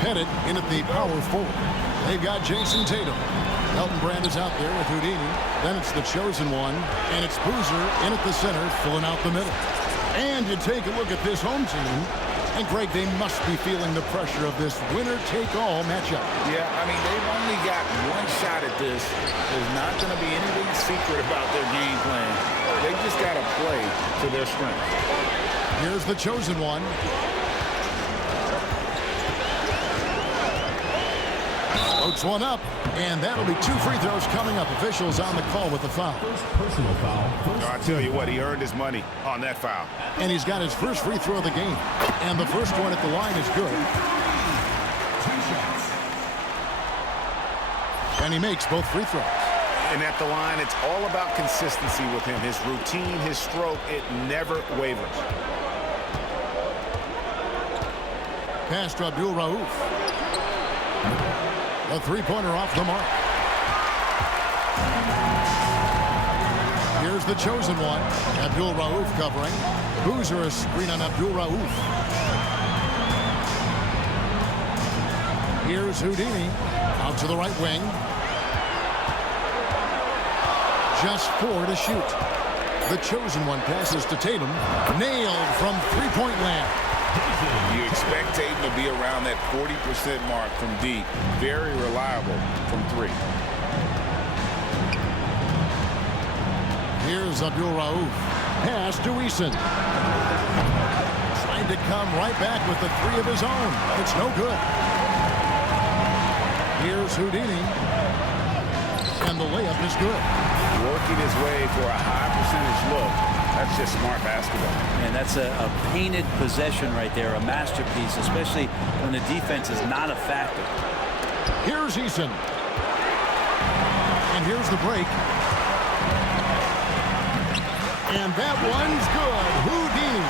Pettit in at the power forward. They've got Jason Tatum. Elton Brand is out there with Houdini. Then it's the chosen one, and it's Boozer in at the center, filling out the middle. And you take a look at this home team, and Greg, they must be feeling the pressure of this winner-take-all matchup. Yeah, I mean, they've only got one shot at this. There's not going to be anything secret about their game plan. They just got to play to their strengths. Here's the chosen one. Floats one up, and that'll be 2 free throws coming up. Officials on the call with the foul. Personal foul. I tell you what, he earned his money on that foul. And he's got his first free throw of the game. And the first one at the line is good. And he makes both free throws. And at the line, it's all about consistency with him. His routine, his stroke, it never wavers. Pass to Abdul Rauf. A three-pointer off the mark. Here's the chosen one. Abdul Rauf covering. Boozer a screen on Abdul Rauf. Here's Houdini. Out to the right wing. Just 4 to shoot. The chosen one passes to Tatum. Nailed from three-point land. You expect Tatum to be around that 40% mark from deep. Very reliable from 3. Here's Abdul Rauf. Pass to Eason. Trying to come right back with the 3 of his own. It's no good. Here's Houdini. And the layup is good. Working his way for a high percentage look. That's just smart basketball. And that's a painted possession right there, a masterpiece, especially when the defense is not a factor. Here's Eason. And here's the break. And that one's good. Houdini.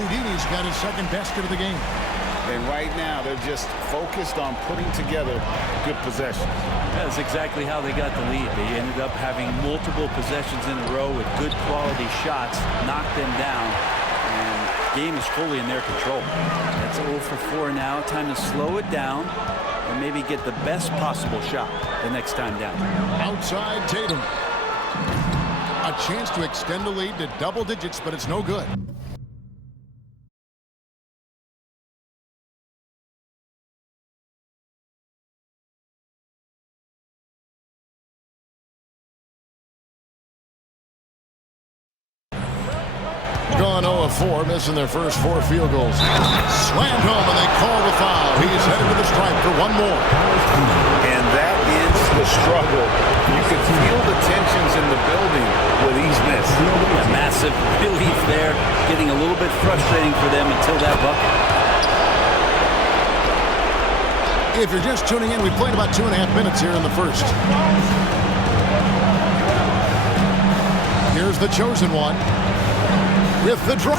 Houdini's got his second basket of the game. And right now, they're just focused on putting together good possessions. That's exactly how they got the lead. They ended up having multiple possessions in a row with good quality shots, knocked them down, and the game is fully in their control. That's 0 for 4 now. Time to slow it down and maybe get the best possible shot the next time down. Outside Tatum. A chance to extend the lead to double digits, but it's no good. Gone 0 of 4, missing their first 4 field goals. Slammed home, and they call the foul. He's headed to the stripe for one more. And that ends the struggle. You can feel the tensions in the building with each miss. A massive relief there, getting a little bit frustrating for them until that bucket. If you're just tuning in, we played about 2.5 minutes here in the first. Here's the chosen one. With the draw.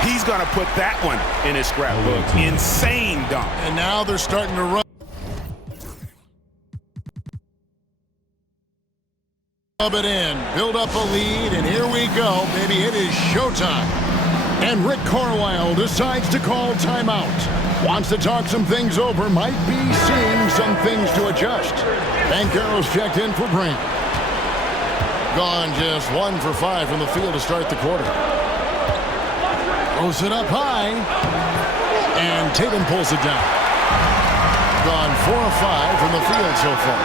He's going to put that one in his scrapbook. Insane dunk. And now they're starting to run. Rub it in, build up a lead, and here we go, baby. It is showtime. And Rick Carlisle decides to call timeout. Wants to talk some things over, might be seeing some things to adjust. Banchero's checked in for Brand. Gone just 1 for 5 from the field to start the quarter. Throws it up high. And Tatum pulls it down. Gone 4 of 5 from the field so far.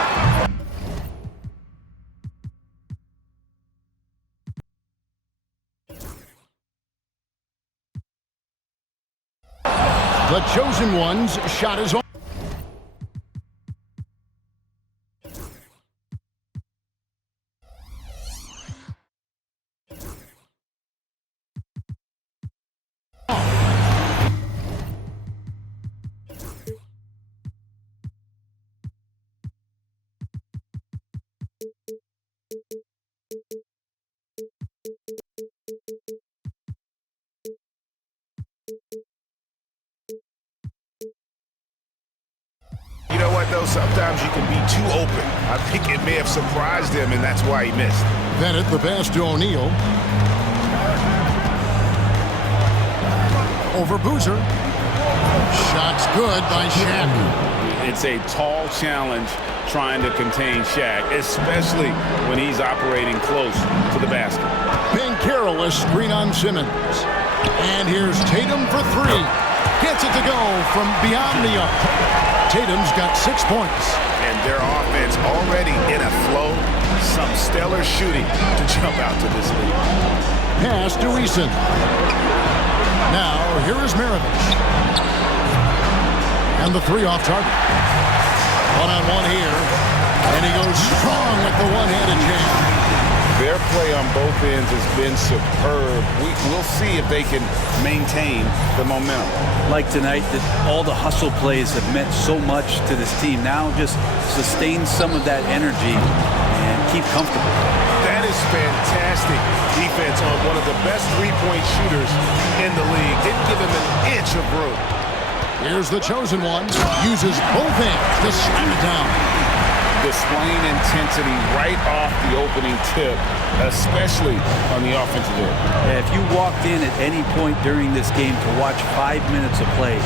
The chosen one's shot is on. You know what, though? Sometimes you can be too open. I think it may have surprised him, and that's why he missed. Bennett, the pass to O'Neal. over Boozer. Shot's good by Shaq. It's a tall challenge trying to contain Shaq, especially when he's operating close to the basket. Ben Carroll screen on Simmons. And here's Tatum for three. Gets it to go from beyond the arc. Tatum's got 6 points. And their offense already in a flow. Some stellar shooting to jump out to this lead. Pass to Eason. Now, here is Maravich. And the three off target. One-on-one here. And he goes strong with the one-handed jam. Their play on both ends has been superb. We'll see if they can maintain the momentum. Like tonight, that all the hustle plays have meant so much to this team. Now just sustain some of that energy and keep comfortable. That is fantastic defense on one of the best three-point shooters in the league. Didn't give him an inch of room. Here's the chosen one. Uses both hands to slam it down. Displaying intensity right off the opening tip, especially on the offensive end. If you walked in at any point during this game to watch 5 minutes of play,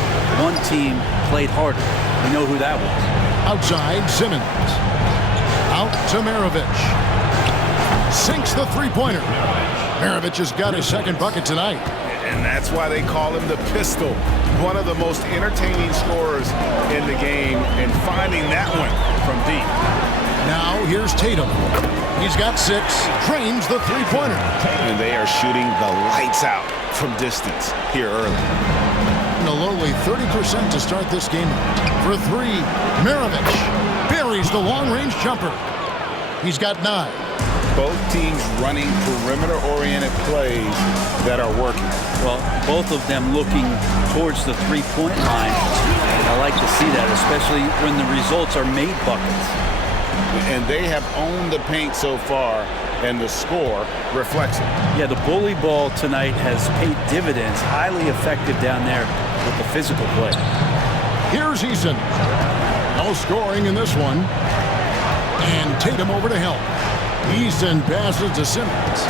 one team played harder. You know who that was. Outside, Simmons. Out to Maravich. Sinks the three-pointer. Maravich has got his second bucket tonight. And that's why they call him the pistol. One of the most entertaining scorers in the game, and finding that one from deep. Now here's Tatum. He's got 6. Drains the three-pointer. And they are shooting the lights out from distance here early. And a lowly 30% to start this game. For 3, Maravich buries the long-range jumper. He's got 9. Both teams running perimeter-oriented plays that are working. Well, both of them looking towards the three-point line. I like to see that, especially when the results are made buckets. And they have owned the paint so far, and the score reflects it. Yeah, the bully ball tonight has paid dividends. Highly effective down there with the physical play. Here's Eason. No scoring in this one. And Tatum over to help. Eason passes to Simmons.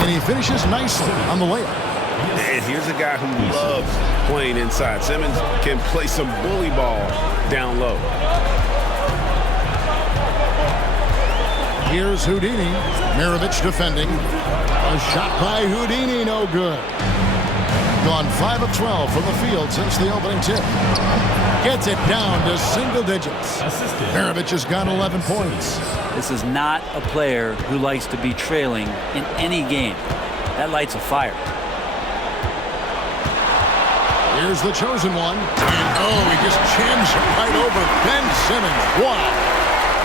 And he finishes nicely on the layup. And here's a guy who loves playing inside. Simmons can play some bully ball down low. Here's Houdini. Maravich defending. A shot by Houdini, no good. Gone 5 of 12 from the field since the opening tip. Gets it down to single digits. Maravich has got 11 points. This is not a player who likes to be trailing in any game. That lights a fire. Here's the chosen one. And he just jams it right over Ben Simmons. Wow.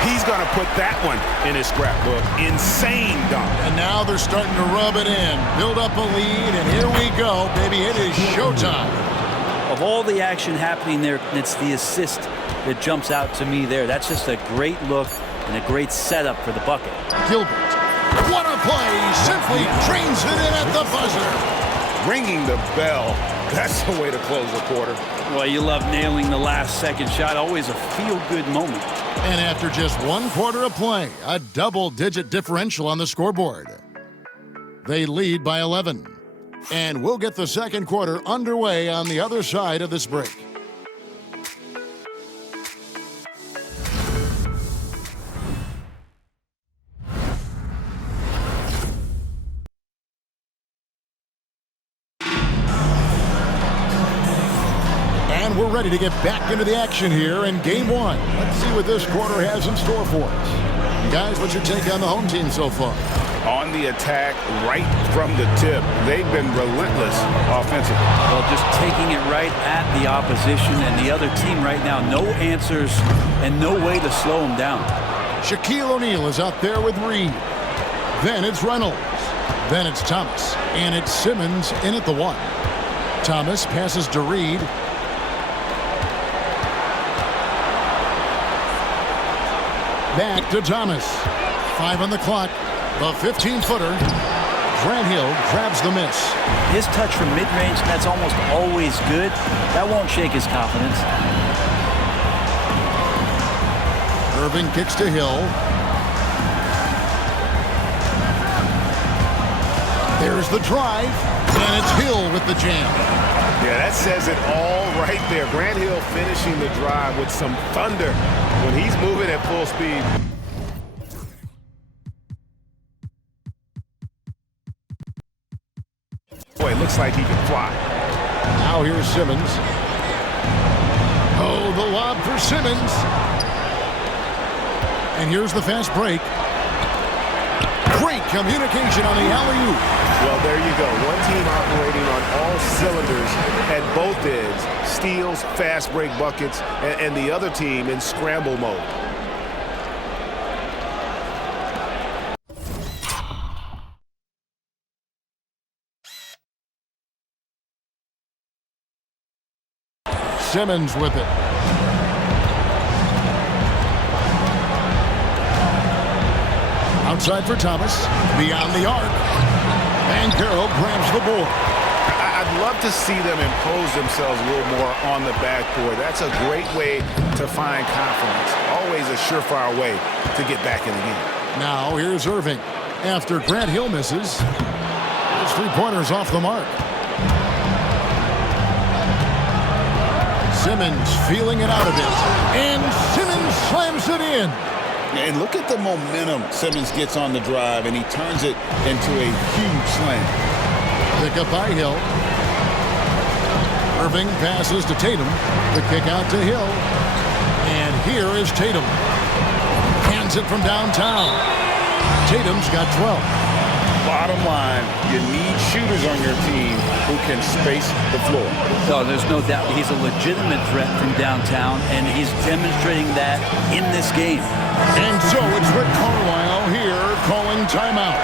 He's going to put that one in his scrapbook. Insane dunk. And now they're starting to rub it in. Build up a lead, and here we go, baby. It is showtime. Of all the action happening there, it's the assist that jumps out to me there. That's just a great look and a great setup for the bucket. Gilbert. What a play. Simply trains it in at the buzzer. Ringing the bell. That's the way to close a quarter. Well, you love nailing the last second shot. Always a feel-good moment. And after just 1 quarter of play, a double-digit differential on the scoreboard. They lead by 11. And we'll get the second quarter underway on the other side of this break. And we're ready to get back into the action here in Game 1. Let's see what this quarter has in store for us. Guys, what's your take on the home team so far? On the attack, right from the tip, they've been relentless offensively. Well, just taking it right at the opposition and the other team right now. No answers and no way to slow them down. Shaquille O'Neal is out there with Reed. Then it's Reynolds. Then it's Thomas. And it's Simmons in at the 1. Thomas passes to Reed. Back to Thomas. 5 on the clock. The 15-footer. Grant Hill grabs the miss. His touch from mid-range, that's almost always good. That won't shake his confidence. Irving kicks to Hill. There's the drive. And it's Hill with the jam. Yeah, that says it all right there. Grant Hill finishing the drive with some thunder when he's moving at full speed. Boy, it looks like he can fly. Now here's Simmons. Oh, the lob for Simmons. And here's the fast break. Great communication on the alley-oop. Well, there you go. One team operating on all cylinders at both ends. Steals, fast break buckets, and the other team in scramble mode. Simmons with it. Outside for Thomas. Beyond the arc. And Carroll grabs the board. I'd love to see them impose themselves a little more on the backboard. That's a great way to find confidence. Always a surefire way to get back in the game. Now here's Irving. After Grant Hill misses, his three-pointers off the mark. Simmons feeling it out a bit. And Simmons slams it in. And look at the momentum Simmons gets on the drive, and he turns it into a huge slam. Pick up by Hill. Irving passes to Tatum. The kick out to Hill. And here is Tatum. Hands it from downtown. Tatum's got 12. Bottom line, you need shooters on your team who can space the floor. No, there's no doubt he's a legitimate threat from downtown, and he's demonstrating that in this game. And so it's Rick Carlisle here calling timeout.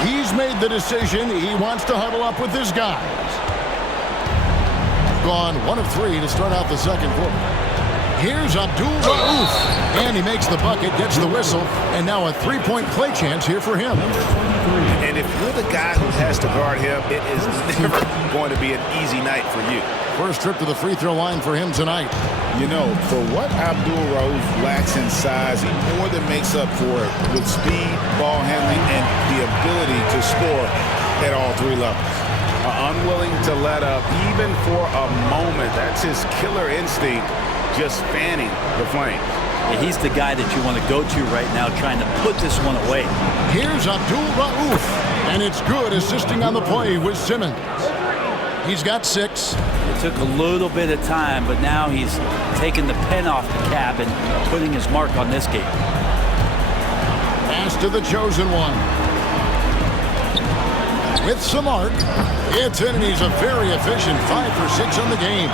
He's made the decision. He wants to huddle up with his guys. Gone 1 of 3 to start out the second quarter. Here's Abdul-Rauf. And he makes the bucket, gets the whistle, and now a three-point play chance here for him. And if you're the guy who has to guard him, it is never going to be an easy night for you. First trip to the free throw line for him tonight. You know, for what Abdul-Rauf lacks in size, he more than makes up for it with speed, ball handling, and the ability to score at all three levels. Unwilling to let up even for a moment. That's his killer instinct, just fanning the flames. Yeah, he's the guy that you want to go to right now, trying to put this one away. Here's Abdul-Rauf, and it's good, assisting on the play with Simmons. He's got 6. It took a little bit of time, but now he's taking the pen off the cap and putting his mark on this game. Pass to the chosen one. With some arc, it's in, and he's a very efficient 5 for 6 on the game.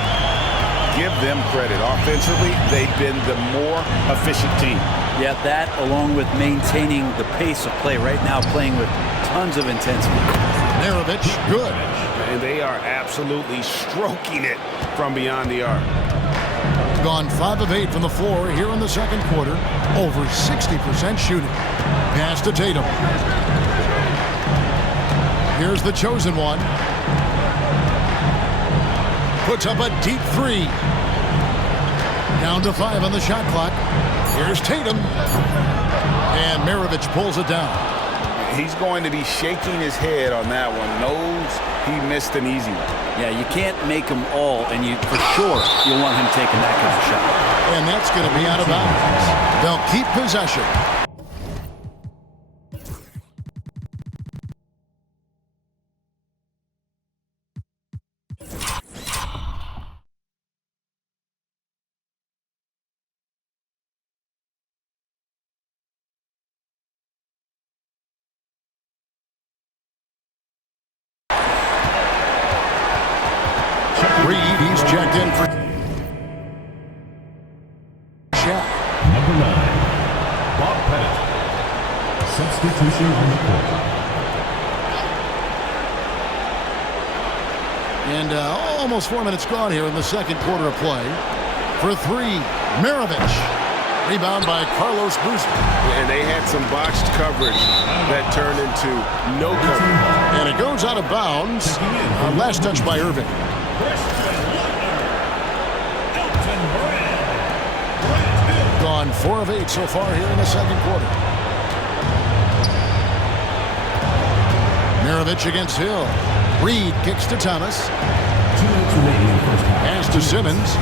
Give them credit. Offensively, they've been the more efficient team. Yeah, that along with maintaining the pace of play right now, playing with tons of intensity. Maravich, good. And they are absolutely stroking it from beyond the arc. Gone 5 of 8 from the floor here in the second quarter. Over 60% shooting. Pass to Tatum. Here's the chosen one. Puts up a deep 3. Down to 5 on the shot clock. Here's Tatum. And Maravich pulls it down. He's going to be shaking his head on that one. Knows he missed an easy one. Yeah, you can't make them all, and you for sure you'll want him taking that kind of shot. And that's going to be out of bounds. They'll keep possession. Reed, he's checked in for Shaq. Number 9, Bob Pettit. Substitution on the court. And almost 4 minutes gone here in the second quarter of play. For 3, Maravich. Rebound by Carlos Boozer. And they had some botched coverage that turned into no coverage. And it goes out of bounds. Last touch by Irving. Gone 4 of 8 so far here in the second quarter. Maravich against Hill. Reed kicks to Thomas. 2 minutes remaining in the first half. Pass to Simmons.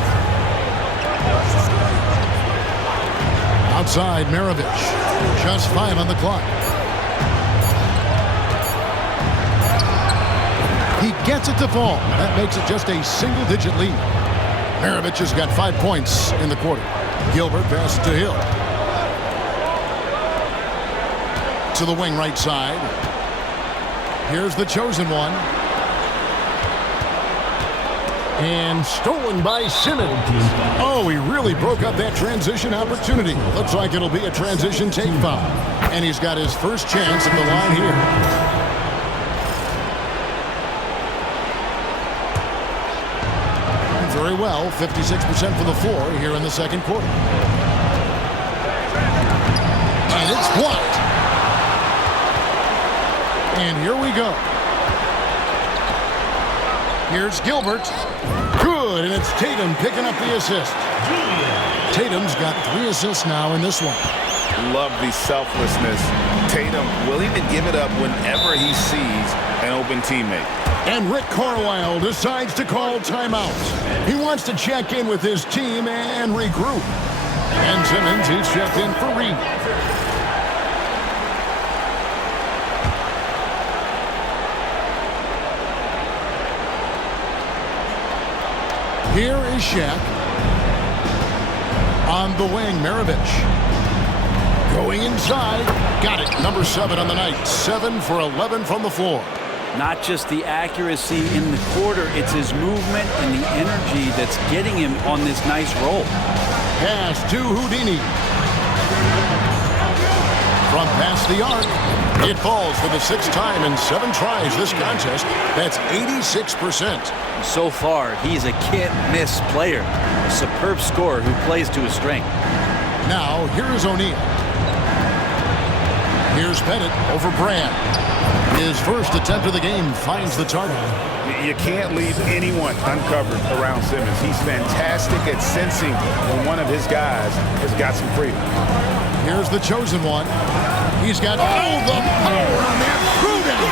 Outside, Maravich. Just 5 on the clock. He gets it to fall. That makes it just a single-digit lead. Maravich has got 5 points in the quarter. Gilbert passes to Hill. To the wing right side. Here's the chosen one. And stolen by Simmons. Oh, he really broke up that transition opportunity. Looks like it'll be a transition take foul. And he's got his first chance at the line here. Very well, 56% for the floor here in the second quarter. And it's blocked. And here we go. Here's Gilbert. Good, and it's Tatum picking up the assist. Tatum's got 3 assists now in this one. Love the selflessness. Tatum willing to give it up whenever he sees an open teammate. And Rick Carlisle decides to call timeout. He wants to check in with his team and regroup. And Simmons, he's checked in for Reed. Here is Shaq. On the wing, Maravich. Going inside. Got it. Number 7 on the night. 7 for 11 from the floor. Not just the accuracy in the quarter, it's his movement and the energy that's getting him on this nice roll. Pass to Houdini. From past the arc. It falls for the 6th time in 7 tries this contest. That's 86%. So far, he's a can't-miss player. A superb scorer who plays to his strength. Now, here's O'Neal. Here's Bennett over Brand. His first attempt of the game finds the target. You can't leave anyone uncovered around Simmons. He's fantastic at sensing when one of his guys has got some freedom. Here's the chosen one. He's got the power on that throwdown.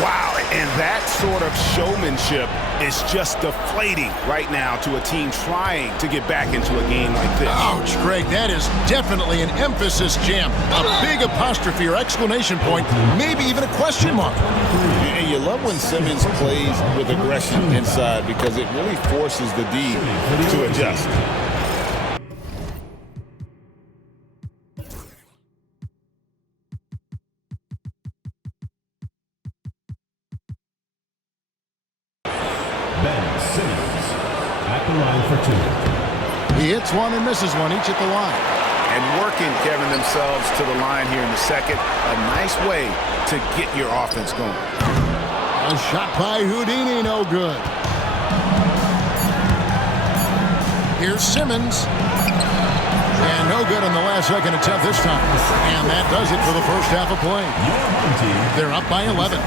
Wow, and that sort of showmanship is just deflating right now to a team trying to get back into a game like this. Ouch, Greg, that is definitely an emphasis jam. A big apostrophe or exclamation point, maybe even a question mark. And you love when Simmons plays with aggression inside because it really forces the D to adjust. He hits one and misses one, each at the line. And working, Kevin, themselves to the line here in the second. A nice way to get your offense going. A shot by Houdini, no good. Here's Simmons. And no good on the last second attempt this time. And that does it for the first half of play. They're up by 11.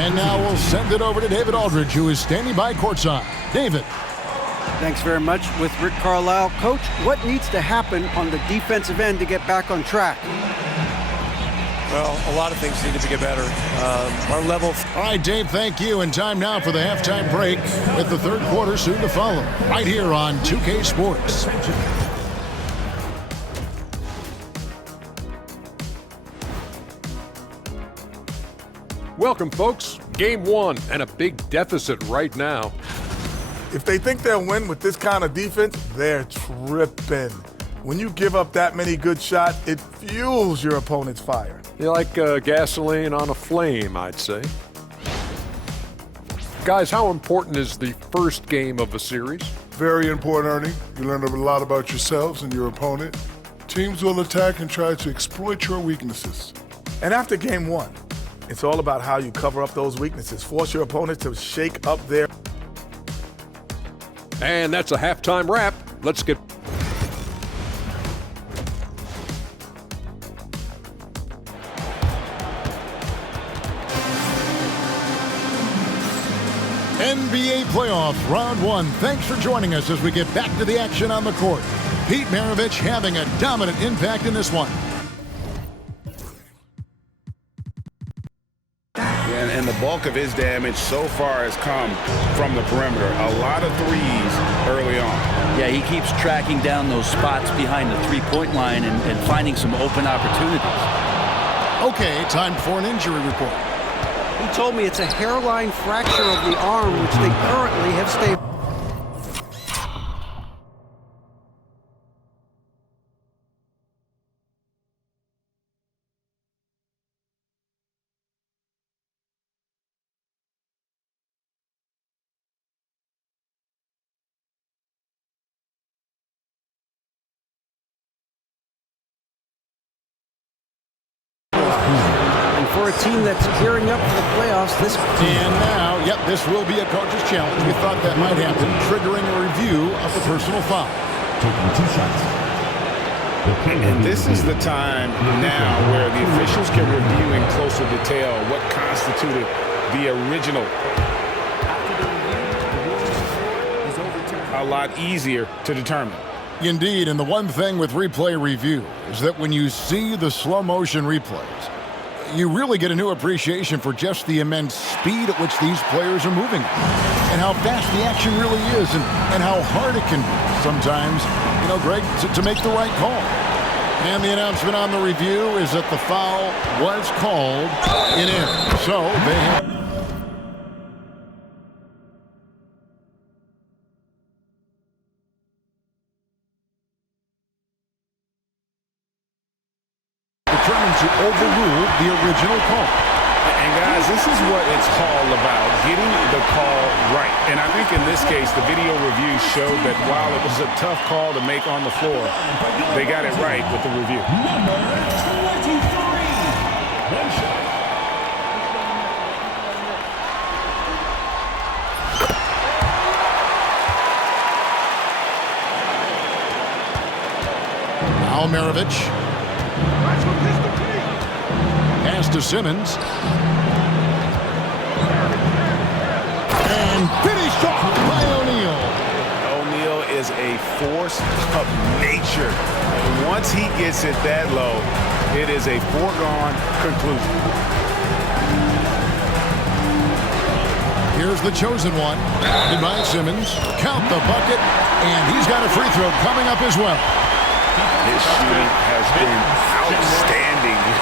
And now we'll send it over to David Aldridge, who is standing by courtside. David. Thanks very much. With Rick Carlisle. Coach, what needs to happen on the defensive end to get back on track? Well, a lot of things need to get better. Our level. All right, Dave, thank you. And time now for the halftime break with the third quarter soon to follow. Right here on 2K Sports. Welcome, folks. Game 1 and a big deficit right now. If they think they'll win with this kind of defense, they're tripping. When you give up that many good shots, it fuels your opponent's fire. You're like gasoline on a flame, I'd say. Guys, how important is the first game of a series? Very important, Ernie. You learn a lot about yourselves and your opponent. Teams will attack and try to exploit your weaknesses. And after game 1, it's all about how you cover up those weaknesses. Force your opponent to shake up their... And that's a halftime wrap. Let's get... NBA playoffs, round 1. Thanks for joining us as we get back to the action on the court. Pete Maravich having a dominant impact in this one. and the bulk of his damage so far has come from the perimeter. A lot of threes early on. Yeah, he keeps tracking down those spots behind the three-point line and finding some open opportunities. Okay, time for an injury report. He told me it's a hairline fracture of the arm, which they currently have stabilized. For a team that's gearing up for the playoffs, And now, yep, this will be a coach's challenge. We thought that might happen, triggering a review of the personal foul. Taking 2 shots. And this is the time now where the officials can review in closer detail what constituted the original. A lot easier to determine. Indeed, and the one thing with replay review is that when you see the slow motion replays, you really get a new appreciation for just the immense speed at which these players are moving and how fast the action really is and how hard it can be sometimes, you know, Greg, to make the right call. And the announcement on the review is that the foul was called in error. So they have... determined to overrule the original call. And guys, this is what it's all about, getting the call right. And I think in this case, the video review showed that while it was a tough call to make on the floor, they got it right with the review. Number 23. One shot. Now Maravich. Pass to Simmons. And finished off by O'Neal. O'Neal is a force of nature. And once he gets it that low, it is a foregone conclusion. Here's the chosen one. By Simmons. Count the bucket. And he's got a free throw coming up as well. His shooting has been outstanding.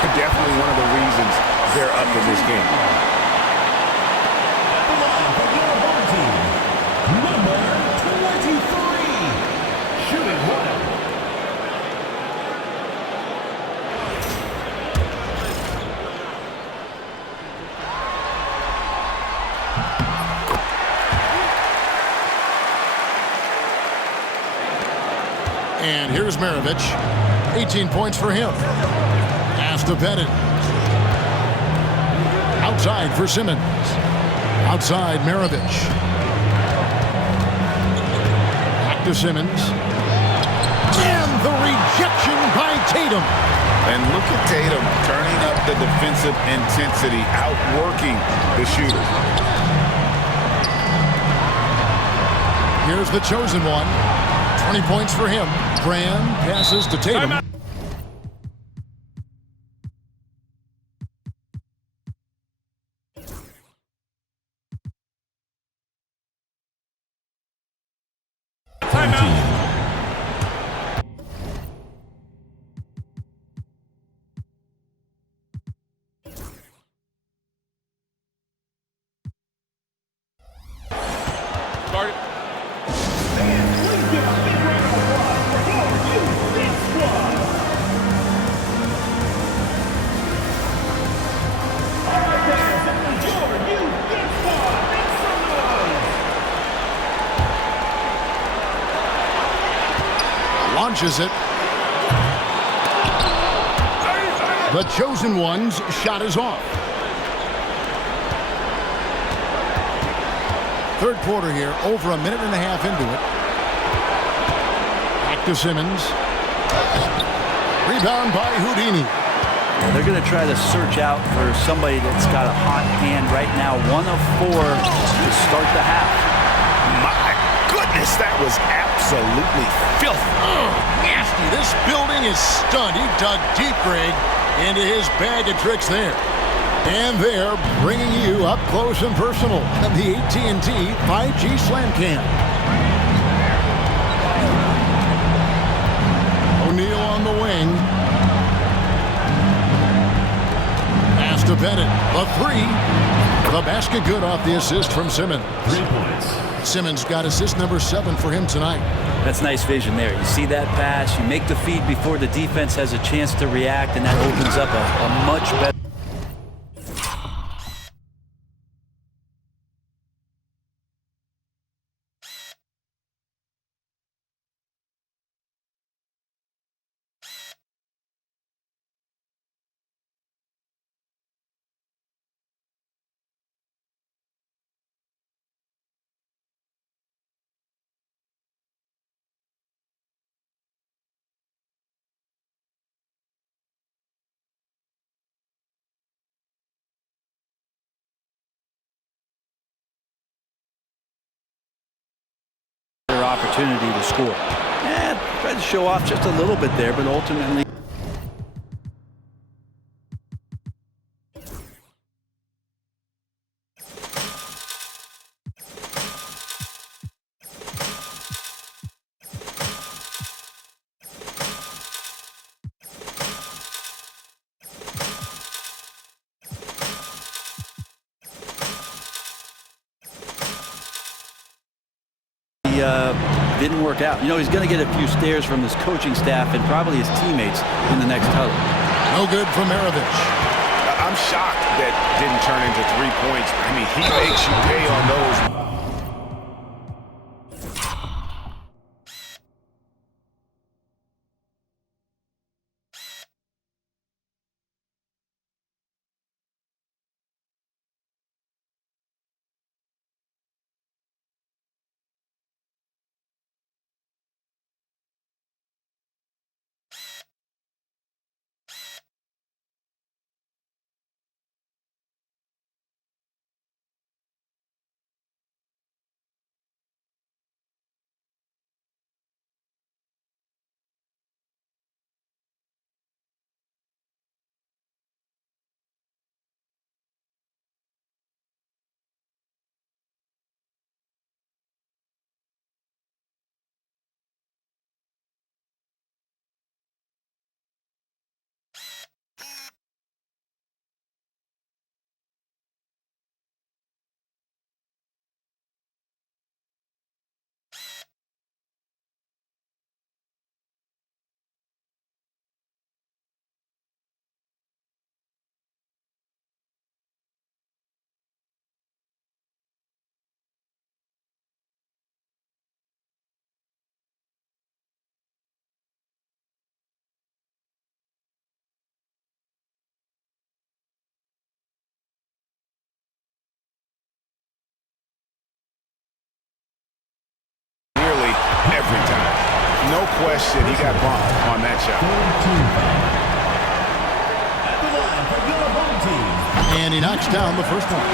Definitely one of the reasons they're up in this game. Number 23. Shooting one. And here's Maravich. 18 points for him. Pass to Pettit. Outside for Simmons. Outside Maravich. Back to Simmons. And the rejection by Tatum. And look at Tatum turning up the defensive intensity, outworking the shooter. Here's the chosen one. 20 points for him. Graham passes to Tatum. Launches it. The chosen one's shot is off. Third quarter here, over a minute and a half into it. Back to Simmons. Rebound by Houdini. They're going to try to search out for somebody that's got a hot hand right now. 1 of 4 to start the half. My goodness, that was absolutely filthy. Nasty. This building is stunned. He dug deep, Greg, into his bag of tricks there. And they're bringing you up close and personal of the AT&T 5G Slam Cam. O'Neal on the wing. Pass to Bennett. The three. The basket good off the assist from Simmons. 3 points. Simmons got assist number 7 for him tonight. That's nice vision there. You see that pass, you make the feed before the defense has a chance to react, and that opens up a much better. Opportunity to score. And tried to show off just a little bit there, but ultimately. Didn't work out. You know, he's going to get a few stares from his coaching staff and probably his teammates in the next huddle. No good for Maravich. I'm shocked that didn't turn into 3 points. I mean, he makes you pay on those. Every time. No question, he got bumped on that shot. And he knocks down the first one.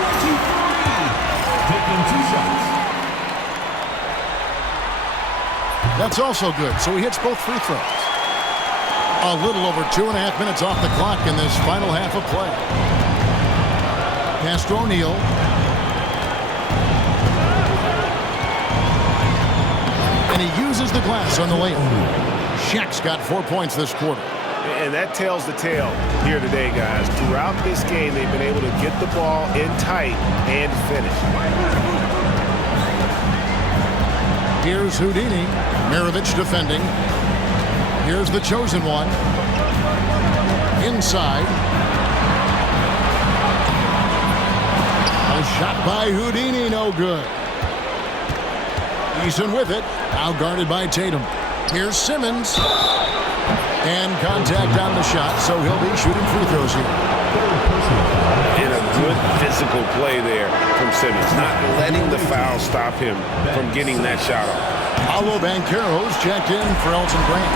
Taking 2 shots. That's also good, so he hits both free throws. A little over 2.5 minutes off the clock in this final half of play. Pass to O'Neal. And he uses the glass on the layup. Shaq's got 4 points this quarter. And that tells the tale here today, guys. Throughout this game, they've been able to get the ball in tight and finish. Here's Houdini. Maravich defending. Here's the chosen one. Inside. A shot by Houdini, no good. Eason with it. Now guarded by Tatum. Here's Simmons. And contact on the shot, so he'll be shooting free throws here. And a good physical play there from Simmons. Not letting the foul stop him from getting that shot off. Paolo Banchero's checked in for Elton Brand.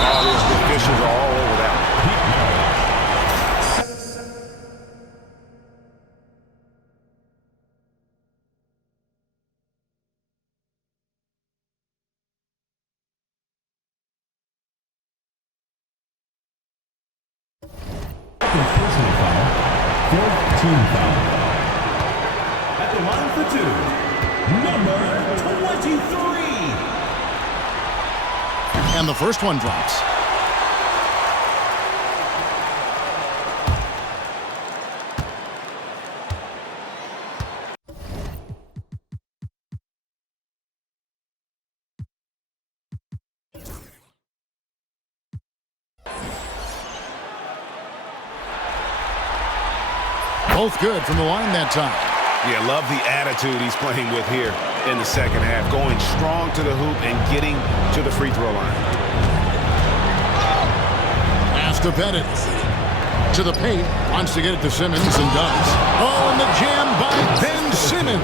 All the officials are all over that. team foul. At the line for two, number 23. And the first one drops. Both good from the line that time. Yeah, love the attitude he's playing with here in the second half. Going strong to the hoop and getting to the free throw line. Pass to Pettit. To the paint. Wants to get it to Simmons and does. Oh, and the jam by Ben Simmons.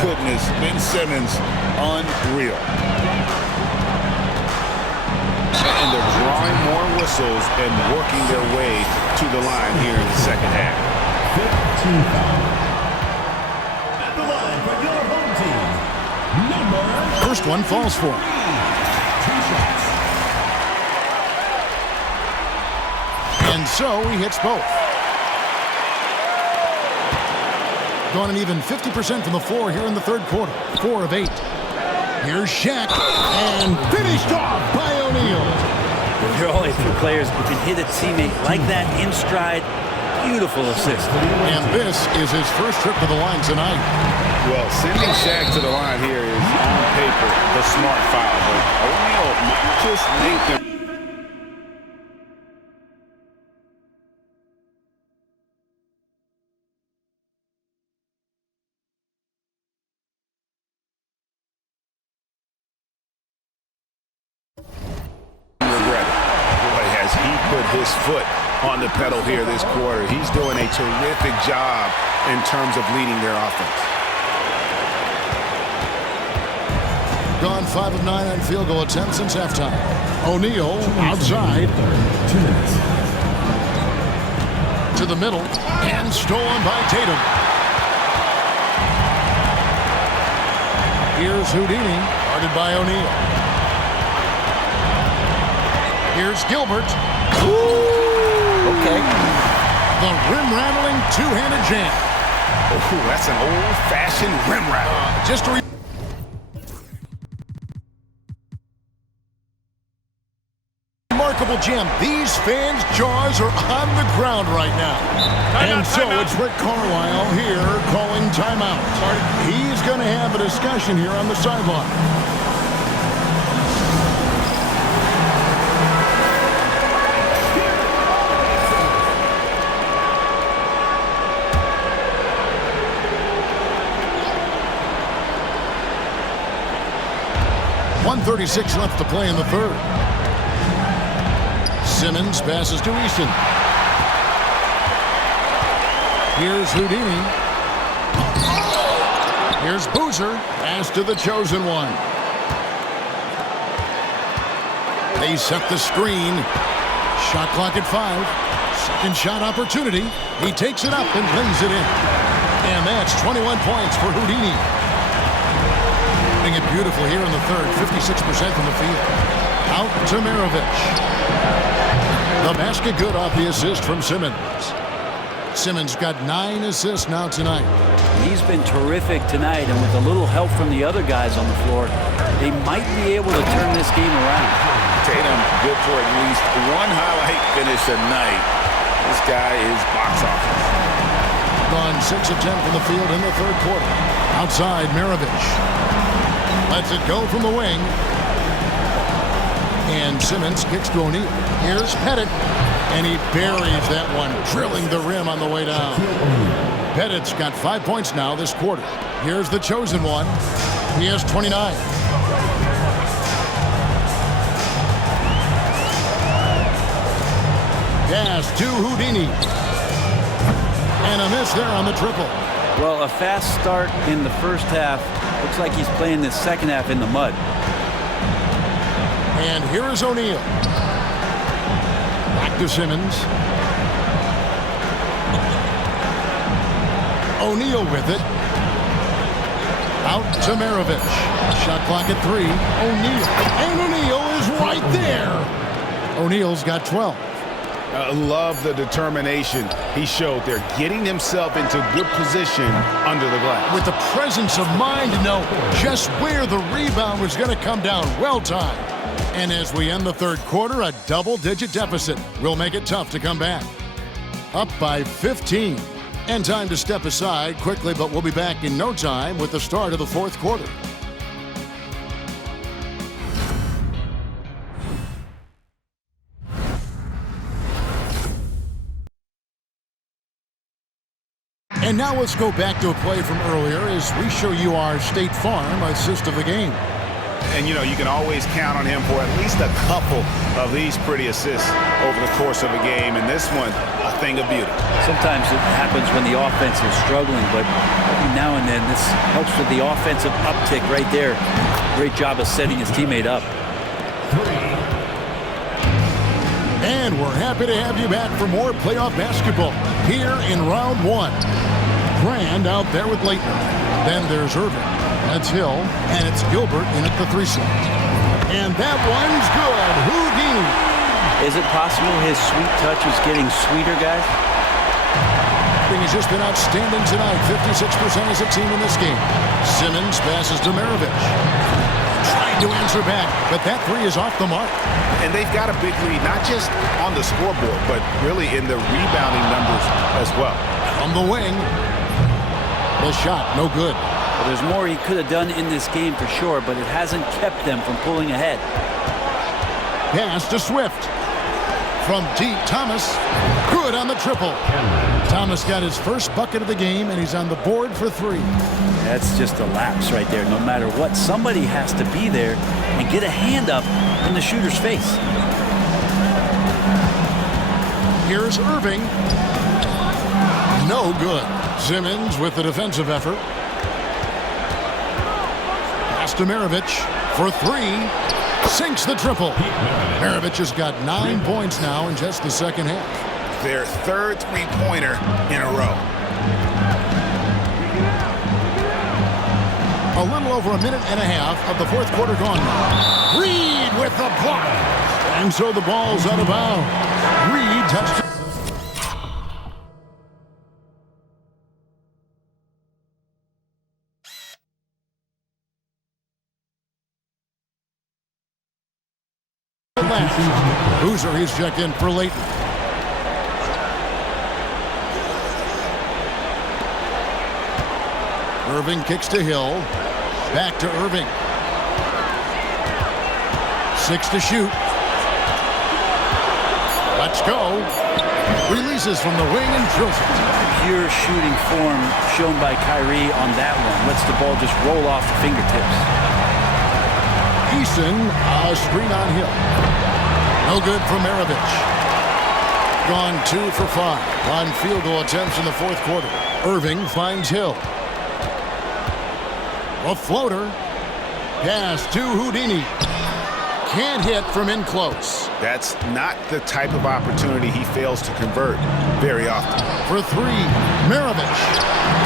Goodness, Ben Simmons, unreal. And they're drawing more whistles and working their way to the line here in the second half. 15 foul. At the line for your home team, number... First one falls for him. 2 shots. And so he hits both. Gone an even 50% from the floor here in the third quarter. 4 of 8. Here's Shaq. And finished off by O'Neal. There are only 2 players who can hit a teammate like that in stride. Beautiful assist. And this is his first trip to the line tonight. Well, sending Shaq to the line here is on paper the smart foul, but O'Neal might just make them. Regret it. Boy, has he put his foot on the pedal here this quarter. He's doing a terrific job in terms of leading their offense. Gone 5 of 9 on field goal attempts since halftime. O'Neal outside. 2 minutes. To the middle. And stolen by Tatum. Here's Houdini. Guarded by O'Neal. Here's Gilbert. Ooh! Okay. The rim-rattling two-handed jam. Oh, that's an old-fashioned rim rattle. Just a remarkable jam. These fans' jaws are on the ground right now. And so it's Rick Carlisle here calling timeout. He's going to have a discussion here on the sideline. .136 left to play in the third. Simmons passes to Easton. Here's Houdini. Here's Boozer. Pass to the chosen one. They set the screen. Shot clock at 5. Second shot opportunity. He takes it up and lays it in. And that's 21 points for Houdini. It beautiful here in the third, 56% from the field. Out to Maravich. The basket good off the assist from Simmons. Simmons got 9 assists now tonight. He's been terrific tonight, and with a little help from the other guys on the floor, they might be able to turn this game around. Tatum good for at least one highlight finish tonight. This guy is box office. Gone 6 of 10 from the field in the third quarter. Outside, Maravich. Lets it go from the wing. And Simmons kicks to O'Neal. Here's Pettit. And he buries that one, drilling the rim on the way down. Pettit's got 5 points now this quarter. Here's the chosen one. He has 29. Pass to Houdini. And a miss there on the triple. Well, a fast start in the first half. Looks like he's playing this second half in the mud. And here is O'Neal. Back to Simmons. O'Neal with it. Out to Maravich. Shot clock at 3. O'Neal. And O'Neal is right there. O'Neal's got 12. Love the determination he showed there, getting himself into good position under the glass. With the presence of mind to know just where the rebound was going to come down. Well timed. And as we end the third quarter, a double-digit deficit will make it tough to come back. Up by 15. And time to step aside quickly, but we'll be back in no time with the start of the fourth quarter. And now let's go back to a play from earlier as we show you our State Farm assist of the game. And, you know, you can always count on him for at least a couple of these pretty assists over the course of a game. And this one, a thing of beauty. Sometimes it happens when the offense is struggling, but every now and then this helps with the offensive uptick right there. Great job of setting his teammate up. And we're happy to have you back for more playoff basketball here in round one. Grand out there with Leighton. Then there's Irving. That's Hill. And it's Gilbert in at the 3 slot. And that one's good. Houdini. Is it possible his sweet touch is getting sweeter, guys? Irving has just been outstanding tonight. 56% as a team in this game. Simmons passes to Maravich. Trying to answer back, but that 3 is off the mark. And they've got a big lead, not just on the scoreboard, but really in the rebounding numbers as well. From the wing. The shot, no good. Well, there's more he could have done in this game for sure, but it hasn't kept them from pulling ahead. Pass to Swift. From deep, Thomas. Good on the triple. Thomas got his first bucket of the game, and he's on the board for 3. That's just a lapse right there. No matter what, somebody has to be there and get a hand up in the shooter's face. Here's Irving. No good. Simmons with the defensive effort. Pass to Maravich for 3. Sinks the triple. Maravich has got 9 points now in just the second half. Their third three-pointer in a row. A little over a minute and a half of the fourth quarter gone now. Reed with the block. And so the ball's out of bounds. Reed touched it. Boozer, he's checked in for Leighton. Irving kicks to Hill. Back to Irving. 6 to shoot. Let's go. Releases from the wing and drills it. Pure shooting form shown by Kyrie on that one. Lets the ball just roll off the fingertips. Eason, a screen on Hill. No good for Maravich. Gone 2 for 5 on field goal attempts in the fourth quarter. Irving finds Hill. A floater. Pass to Houdini. Can't hit from in close. That's not the type of opportunity he fails to convert very often. For 3, Maravich.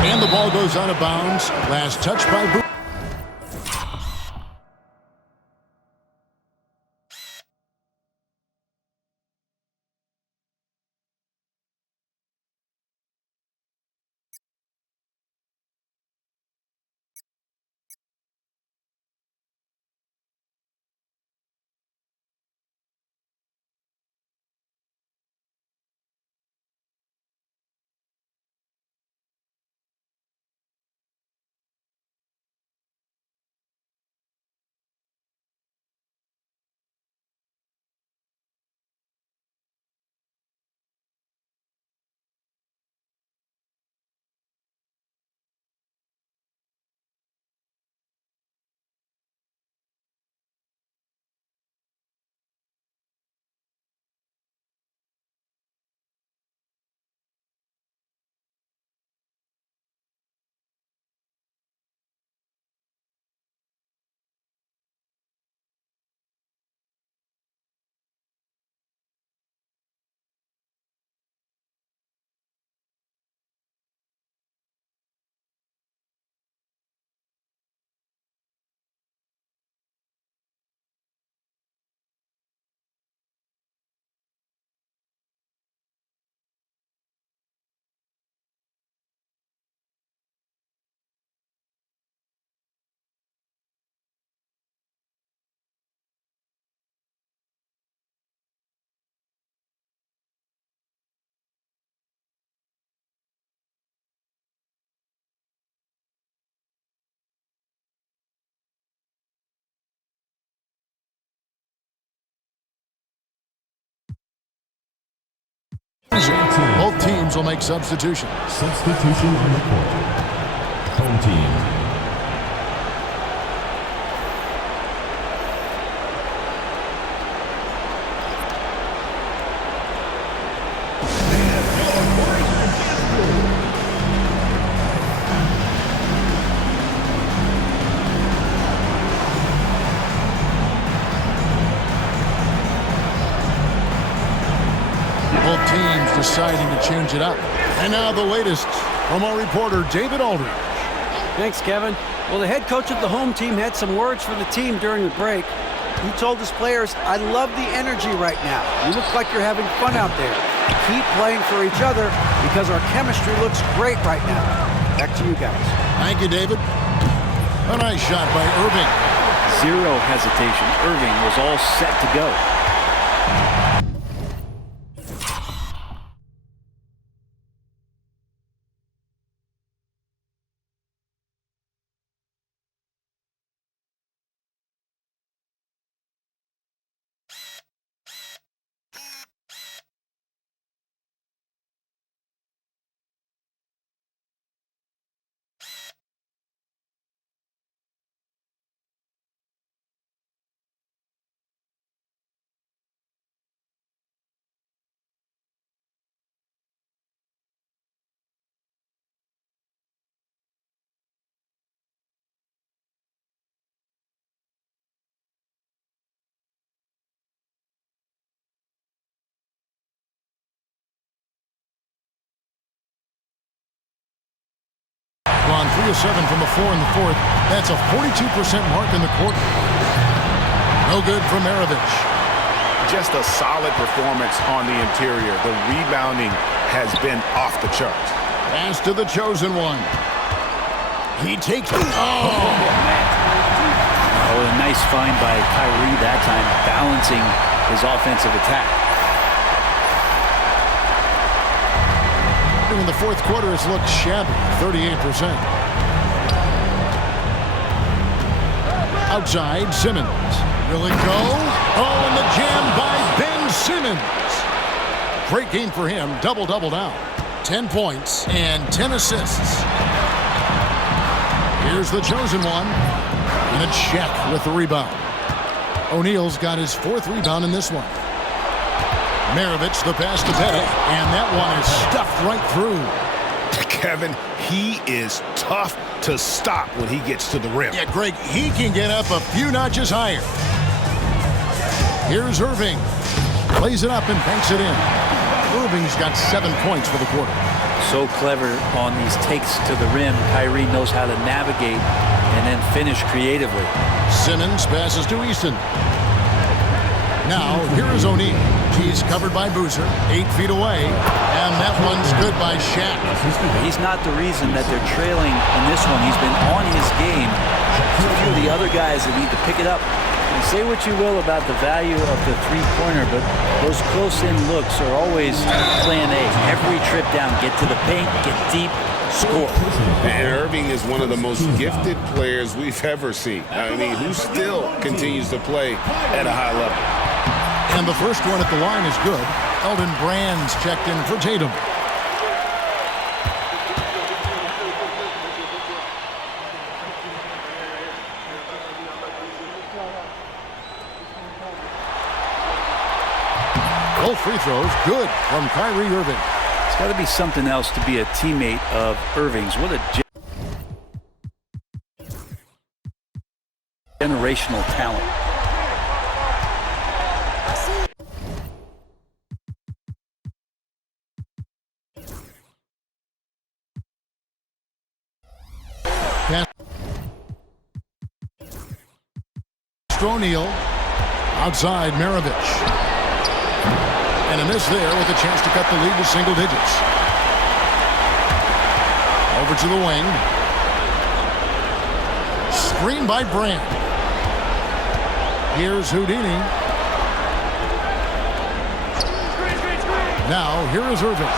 And the ball goes out of bounds. Last touch by Boozer. Both teams will make substitutions. Substitution on the court. Home team. Both teams deciding to change it up. And now the latest from our reporter, David Aldridge. Thanks, Kevin. Well, the head coach of the home team had some words for the team during the break. He told his players, "I love the energy right now. You look like you're having fun out there. Keep playing for each other because our chemistry looks great right now." Back to you guys. Thank you, David. A nice shot by Irving. Zero hesitation. Irving was all set to go. On 3 of 7 from the floor in the fourth. That's a 42% mark in the quarter. No good for Maravich. Just a solid performance on the interior. The rebounding has been off the charts. Pass to the chosen one. He takes it. Oh, a nice find by Kyrie that time, balancing his offensive attack. In the fourth quarter, it's looked shabby, 38%. Outside, Simmons. Will it go? Oh, and the jam by Ben Simmons. Great game for him, double-double now. 10 points and 10 assists. Here's the chosen one. And a check with the rebound. O'Neal's got his fourth rebound in this one. Maravich, the pass to Pettit, and that one is stuffed right through. Kevin, he is tough to stop when he gets to the rim. Yeah, Greg, he can get up a few notches higher. Here's Irving. Plays it up and banks it in. Irving's got 7 points for the quarter. So clever on these takes to the rim. Kyrie knows how to navigate and then finish creatively. Simmons passes to Easton. Now, here is O'Neal. He's covered by Boozer, 8 feet away, and that one's good by Shaq. He's not the reason that they're trailing in this one. He's been on his game. It's a few of the other guys that need to pick it up. And say what you will about the value of the three-pointer, but those close-in looks are always plan A. Every trip down, get to the paint, get deep, score. And Irving is one of the most gifted players we've ever seen. I mean, who still continues to play at a high level. And the first one at the line is good. Eldon Brand's checked in for Tatum. Both free throws good from Kyrie Irving. It's got to be something else to be a teammate of Irving's. What a generational talent. O'Neal outside Maravich. And a miss there with a chance to cut the lead to single digits. Over to the wing. Screen by Brand. Here's Houdini. Now, here is Irving.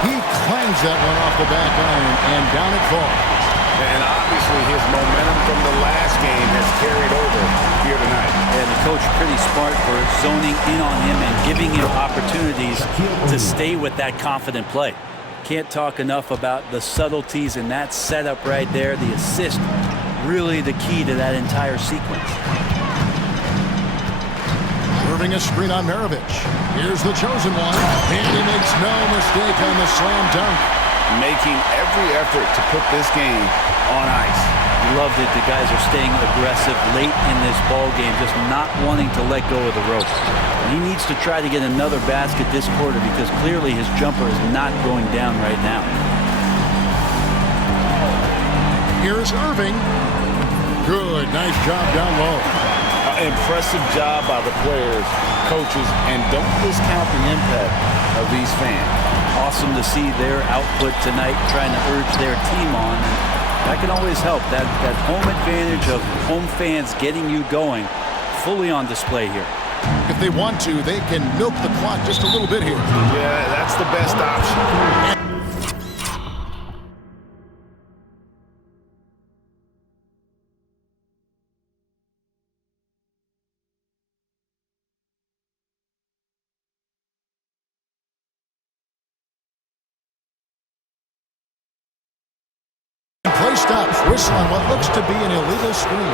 He clangs that one off the back iron, and down it falls. And obviously his momentum from the last game has carried over here tonight. And the coach pretty smart for zoning in on him and giving him opportunities to stay with that confident play. Can't talk enough about the subtleties in that setup right there. The assist, really the key to that entire sequence. Serving a screen on Maravich. Here's the chosen one. And he makes no mistake on the slam dunk. Making every effort to put this game on ice. Loved it. The guys are staying aggressive late in this ball game, just not wanting to let go of the rope. And he needs to try to get another basket this quarter because clearly his jumper is not going down right now. Here's Irving. Good. Nice job down low. Impressive job by the players, coaches, and don't discount the impact of these fans. Awesome to see their output tonight, trying to urge their team on. And that can always help. That home advantage of home fans getting you going, fully on display here. If they want to, they can milk the clock just a little bit here. Yeah, that's the best option. Play stops. Whistle on what looks to be an illegal screen.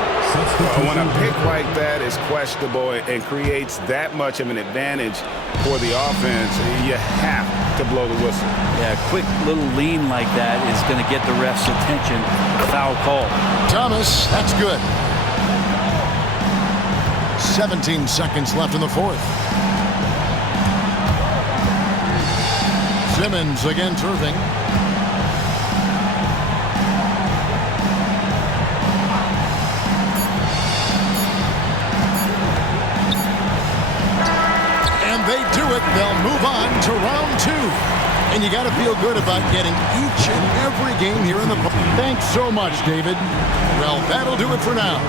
When a pick like that is questionable and creates that much of an advantage for the offense, you have to blow the whistle. Yeah, a quick little lean like that is going to get the ref's attention. Foul call. Thomas, that's good. 17 seconds left in the fourth. Simmons against Irving. They do it, they'll move on to round 2. And you got to feel good about getting each and every game here in the... Thanks so much, David. Well, that'll do it for now.